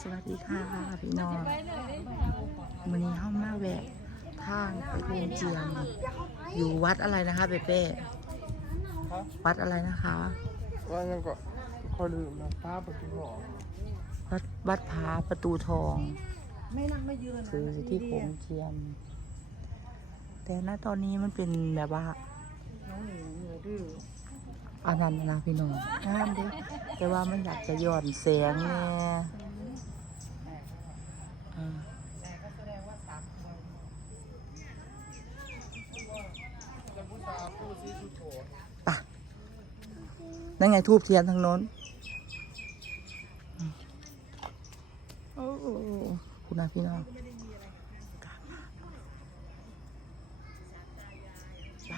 สวัสดีค่ะพี่น้องวันนี้ห้องมาแวะทางไปโรงเจียม อยู่วัดอะไรนะคะเป๊เป้วัดอะไรนะคะว่ายังก็คอยลืมนะป้าประตูหองวัดวัดผาประตูทองไม่นั่งไม่ยืนคือที่โขงเจียม แต่ณตอนนี้มันเป็นแบบว่าน้ อันนั้นนะพี่น้องงามเด้แต่ว่ามันอยากจะย้อนแสงแน่อ่าแต่ก็แสดงปะนั่นไงทูบเทียนทางโน้นโอ้คุณนะพี่น้องไป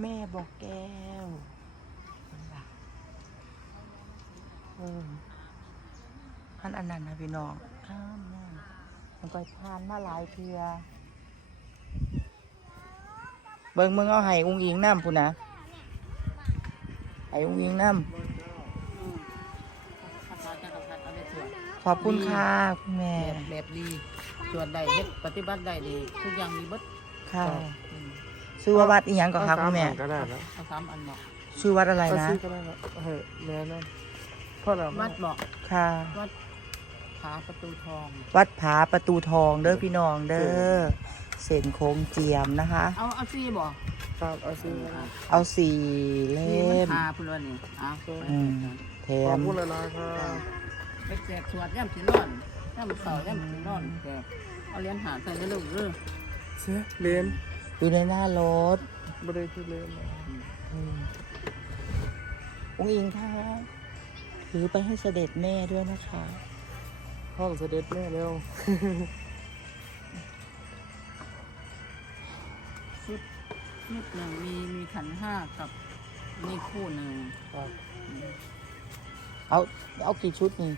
แม่บอกแก้วเอออันอันนั้นนะพี่น้องข้ามแม่มันก็ทานมาหลายเทือเบิ่งมึงเอาไห้อุ้งอิงน้ำพุ่นนะไห้อุ้งอิงน้พัดพัดจักรพัดเอาได้ตรวจำขอบคุณค่ะคุณแม่แบบแบบดีตรวจได้เฮ็ดปฏิบัติได้ดีทุกอย่างมีเบิดค่ะอืม ชื่อว่าวัดอีหยังก่อนครับคุณแม่ก็ได้แล้วเอาสามอันบอกชื่อวัดอะไรก็นะซื้อก็ได้แล้วเฮ้ยแม่นั่นพ่อเราวัดบอกค่ะ วัดผาประตูทอง วัดผาประตูทองเด้อพี่น้องเด้อเส้นโค้งเจียมนะคะ เอาเอาซี่บอกครับเอาซื้อก็ได้เอาสี่เล่ซี่มันมพาพุ่นว่านี่เอาไปอืมแถขอบมคุณเลยนะครัไปแจกตรวจย่ำสินอนย่ำเสาร์ย่ำสินอนแจกเอาเหรียญหาใส่ในลูกเด้อเสียเรียน อยู่ในหน้ารถบริสุทธิ์เรียนนะอืมอุ้งอิงค่ะถือไปให้เสด็จแม่ด้วยนะคะ ห้องเสด็จแม่เร็วชุดชุดหนึ่งมีมีขันห้ากับนี่คู่หนึ่งครับเอาเอากี่ชุดนี่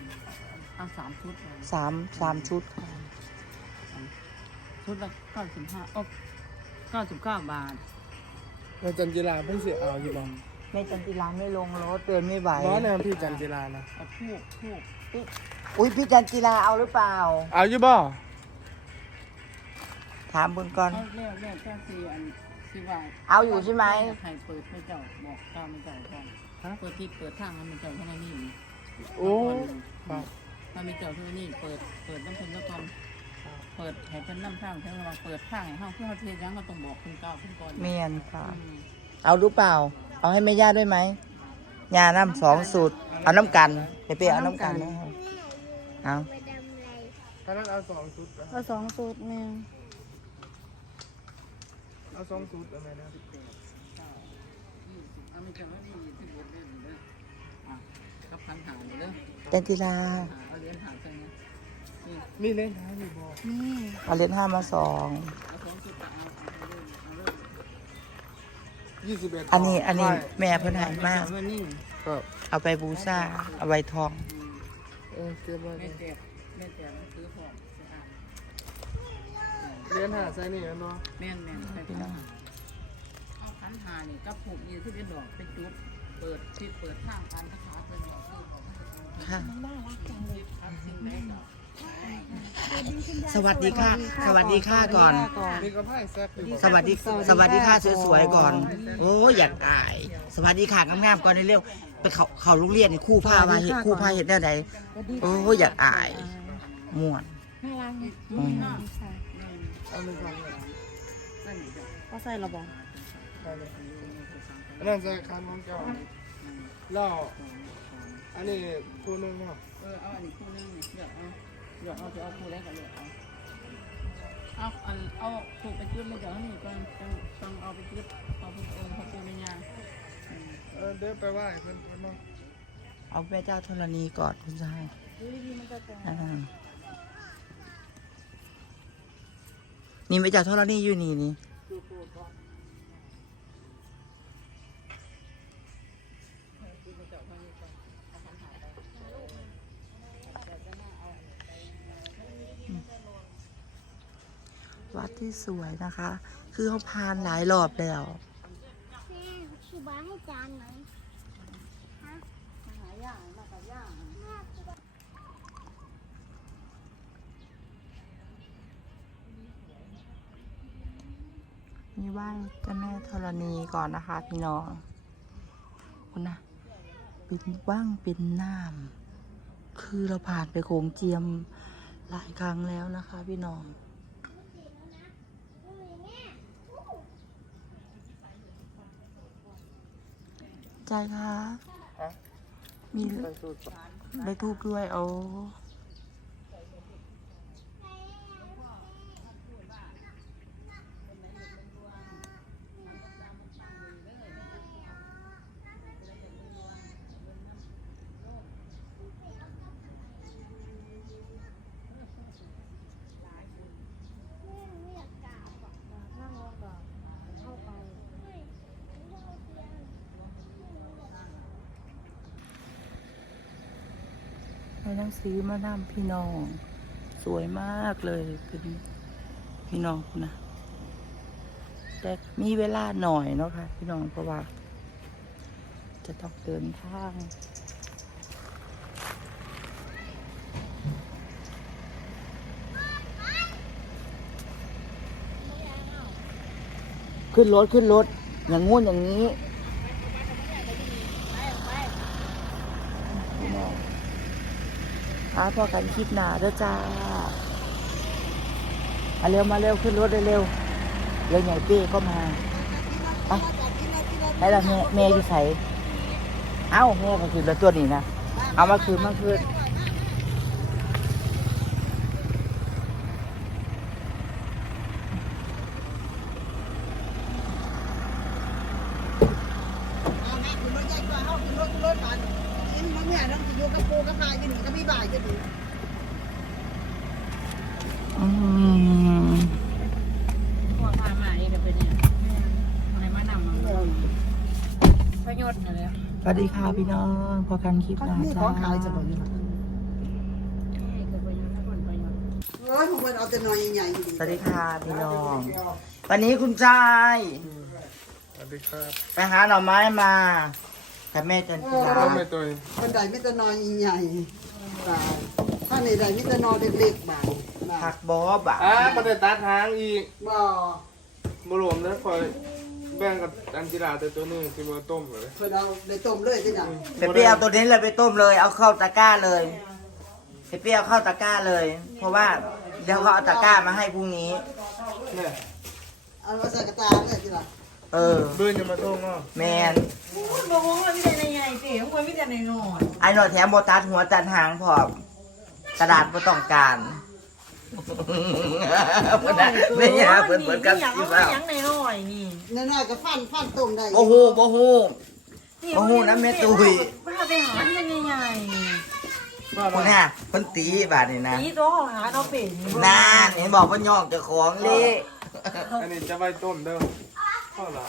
เอาสามชุดเลยสามสามชุดค่ะชุดละเก้าสิบห้าโอ้เก้าสิบเก้าบาทแล้วจันจิราเพิ่งเสียเอาอยู่บ้างแม่จันจิราไม่ลงรถเดินไม่ไหวร้อนนะพี่จันจิรานะเอาทูบทูบอุ้ยพี่จันจิราเอาหรือเปล่า เอาอยู่บ่ถามเบิ่งก่อน เขาเรียกเรียกแค่สี่อันสี่ว่าเอาอยู่ใช่ไหม ใครเปิดไม่เจ้าบอกเจ้าไม่เจ้าก่อนเปิดที่เปิดทางให้มันเจ้าแค่นั้นนี่โอ้ ครับ ถ้ามีเจ้าที่นี่เปิดเปิดน้ำเพิ่นแล้วก่อน เปิดให้เพิ่นน้ำข้างเพิ่นระวังเปิดข้างให้ห้องเพื่อเขาเทียนยังก็ต้องบอกคุณเก้าคุณก่อนเมียนค่ะ อืมเอาหรือเปล่า เอาให้แม่ย่าด้วยไหมยาน้ำสองสูตร เอาน้ำกันเปเป้เอาน้ำกันนะครับเอาถ้านั้นเอาสองชุดนะเอาสองสูตรแม่เอาสองชุดอะไรนะเอามีเจ้าที่ที่บวชเล่นเด้ออะกับพันหาเด้อจันจิราเอาเหรียญหาใส่นะนี่ มีเล่นท้ายมีบอนี่เอาเลนห้ามาสองเอาสองสุดเอาเอาเอาเริ่มเอาเริ่มยี่สิบเอ็ดอันนี้อันนี้แม่เพิ่นใหายมากเอนิ่งครับเอาไปบูชาเอาไว้ทอง เออเก็บไว้แม่แจกแม่แจกมันซื้อของสะอาดเรียนหาใส่นี่กันเนาะแม่นแม่นไปพันหาเอาพันหานี่กับผูกนี่ที่เป็นดอกเป็นจุด เปิดที่เปิดทางการค้าเป็นดอกคือของค่ะ น่ารักจังเลยทำสิ่งใดก็ สวัสดีค่ะ สวัสดีค่ะก่อนนี่ก็ไพ่แซ่บอยู่สวัสดี สวัสดีค่ะสวยๆก่อน โอ้ยอยากอาย สวัสดีค่ะงามๆก่อนเร็วๆไปเขาเขาโรงเรียนนี่ครู่พามาเห็ดครู่พาเห็ดได้ไหนโอ้ยอยากอายม่วนน่ารักไงอืมใช่เอาหนึ่งสองเลยนั่นนี่จ้ะก็ใส่ระบอกได้เลยอันนั้นจะคันของเจ้าแล้วอันนี้คู่หนึงเนาะเออเอาอันนี้คู่นึงเดี๋ยวเอา เดี๋ยวเอาจะเอาคู่แรกกันเลยเอาเอาอันเอาถูกไปจุดเลยเดี๋ยวนี่ก่อนต้องต้องเอาไปจุดเอาไปองค์พระปูในยาเออเดี๋ยวไปไหว้เพิ่นเพิ่นเนาะเอาแม่เจ้าธรณีกอนคุณชายดูดีมันจะแต่งอ่านี่แม่เจ้าธรณีอยู่นี่นี่ วัดที่สวยนะคะ คือเขาพานหลายรอบแล้วจานไหนมาหาย่ามากับย่ามีไหว้เจ้าแม่ธรณีก่อนนะคะพี่น้องคุณนะเป็นว่างเป็นน้ำคือเราผ่านไปโขงเจียมหลายครั้งแล้วนะคะพี่น้อง ใจคะมีได้ทูบด้วยเอ้หนังสือมานำพี่น้อง สวยมากเลยเป็นพี่น้องนะแต่มีเวลาหน่อยเนาะค่ะ พี่น้องเพราะว่า จะต้องเดินทางขึ้นรถขึ้นรถอย่างงู้นอย่างนี้พี่น้อง หาพอกันคลิปหนาเด้อจ้ามาเร็วมาเร็วขึ้นรถเร็วเดี๋ยวใหญ่เป้ก็มาไปไหนล่ะแม่แม่อยู่ใส่เอ้าแม่ก็คือแล้วตัวนี้นะเอามาคืนมาคืนเอาแม่คุณรถใหญ่กว่าเอาคุณรถคุณรถบาน นี่มันเนี่ยต้องอยู่กับปูกับพายกันหนึ่งก็ไม่บ่ายกันหนึ่งอืมพวกพามาเองก็เป็นเนี่ยอะไรมานำมาประโยชน์อะไรสวัสดีค่ะพี่น้องพอกันคลิปหนานี่จ้าของขายจะบอกอยู่คือประโยชน์และผลประโยชน์โอ้ยผมเอาแต่น้อยใหญ่ๆอยู่สวัสดีค่ะพี่น้องวันนี้คุณชายสวัสดีครับไปหาหน่อไม้มา กับแม่จันทิราก็ไม่ตัวคนใดไม่แต่น้อยใหญ่บาทถ้าในใดไม่แต่น้อยเล็กๆบาทบาผัทกบอบอะอ่ามาได้ตัดหางอีกบ่บรวมแล้วคอยแบ่งกับอันจิราแต่ตัวนี้ที่มาต้มเลยเพื่อเอาได้ต้มเลยที่นั่นเปเปรี้ยวเอาตัวนี้เลยไปต้มเลย เอาเข้าตะกร้าเลยเปเปรี้ยวเข้าตะกร้าเลย เพราะว่าเดี๋ยวเขาเอาตะกร้ามาให้พรุ่งนี้เนี่ยเอามาใส่กระตาเลยที่นั่น เออเบื่อจะมาต้มเนาะแมนบอกว่าไม่ได้ในใหญ่สิของคนไม่ได้ในนอนไอ้หน่อยแถมโบตัดหัวตัดหางพร้อมกระดาษบ่ต้องการเพิ่นน่ะไม่ยาเพิ่นเหมือนกันที่ว่ายังในน้อยนี่น้อยๆก็ฟันฟันต้มได้โอ้โหโอ้โหโอ้โหน้ำแม่ตุ้ยว่าไปหาที่ใหญ่คุณฮะเพิ่นตีบาดนี่นะๆนี่ตัวหาเราเป็นนานเห็นบอกว่าย่องเจะของเละอันนี้จะไว้ต้มเด้อ เท่าไหร่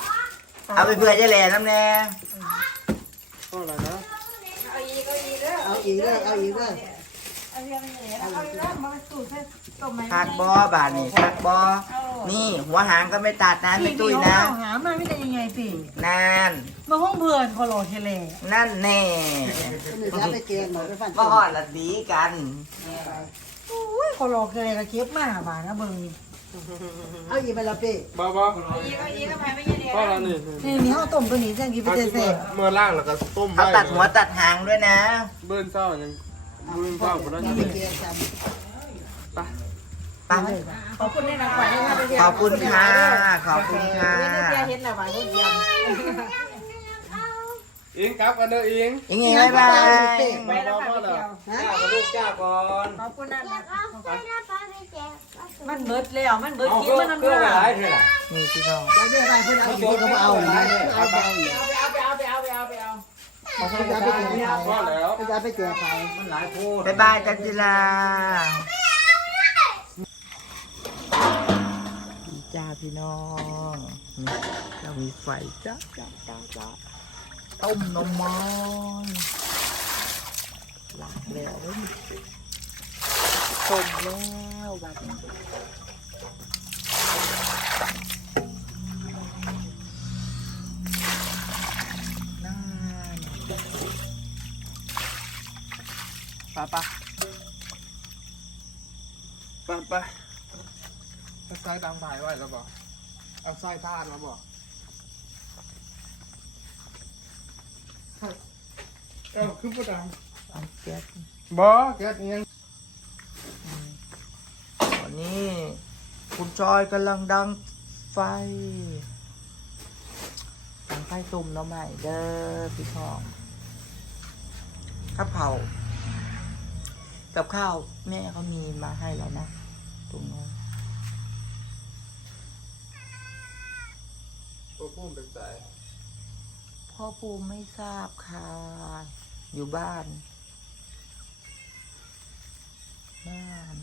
เอาไปเพื่อจะแหล่น้ำแน่เท่าไหร่นะเอาอีกเลยเอาอีกเลยผักบอบาดนี่ผักบอนี่หัวหางก็ไม่ตัดนะไม่ตุ้ยนะหามาไม่ได้ยังไงสินานมาห้องเพื่อนพอหล่อเทเลนั่นแน่คนอื่นจะไปแกงหน่อยไปฟันก็ต้มอ่อนละดีกันอุ้ยพอหล่อเทเลก็เก็บมาบานะเบิ่ง เอาอีกไปละเป้บ้าบ้าเท่าไหร่นี่นี่นี่เขาต้มตัวนี้จังกี่เปอเอาร์เซ็นที่ต์เมื่อเมื่อล่างแล้วก็ต้มเอาไว้ตัดหัวตัดหางด้วยนะเบิ้ลเศร้ายังเบิ้ลเศร้าก็ได้เอาไปแกงกันไปขอบคุณในรางวัลนะคะขอบคุณค่ะ ขอบคุณค่ะเห็นแล้วว่าเยี่ยม อิงกลับกันเด้ออิงยังไงบ๊ายบาย ไปแล้วค่ะเดียวฮะจ้ากับลูกจ้าก่อนขอบคุณนะไปหน้าป้าไปแจกมันเบิดแล้วมันเบิดกินมันน้ำลายนี่พี่น้องเดี๋ยวเดี๋ยวอะไรเพื่อนเอาอีกก็มาเอาอีกเอาไปเอาอีกเอาไปเอาไปเอาไปเอาไปเอาเขาจะไปแจกใครก็แล้วเขาจะไปแจกใครบ๊ายบายจันจิลาจ้าพี่น้องนี่เรามีไฟจ้าจ้าจ้าจ้า ต้มนมมอนหลับแล้วต้มแล้วแบบปะปะปะปะไส้ตังถ่าไว้แล้วบอกเอาไส้ทานแล้วบอก เอ้าคือผู้ดังเอาแก๊สบอแก๊สยังตอนนี้ คุณจอยกำลังดังไฟดังไฟตุ่มเนาะใหม่เด้อพี่ทองกับเผาวกับข้าว แม่เขามีมาให้แล้วนะตรงโน้นตัวพุ่มเป็นสาย พ่อภูมิไม่ทราบค่ะ อยู่บ้านบ้าน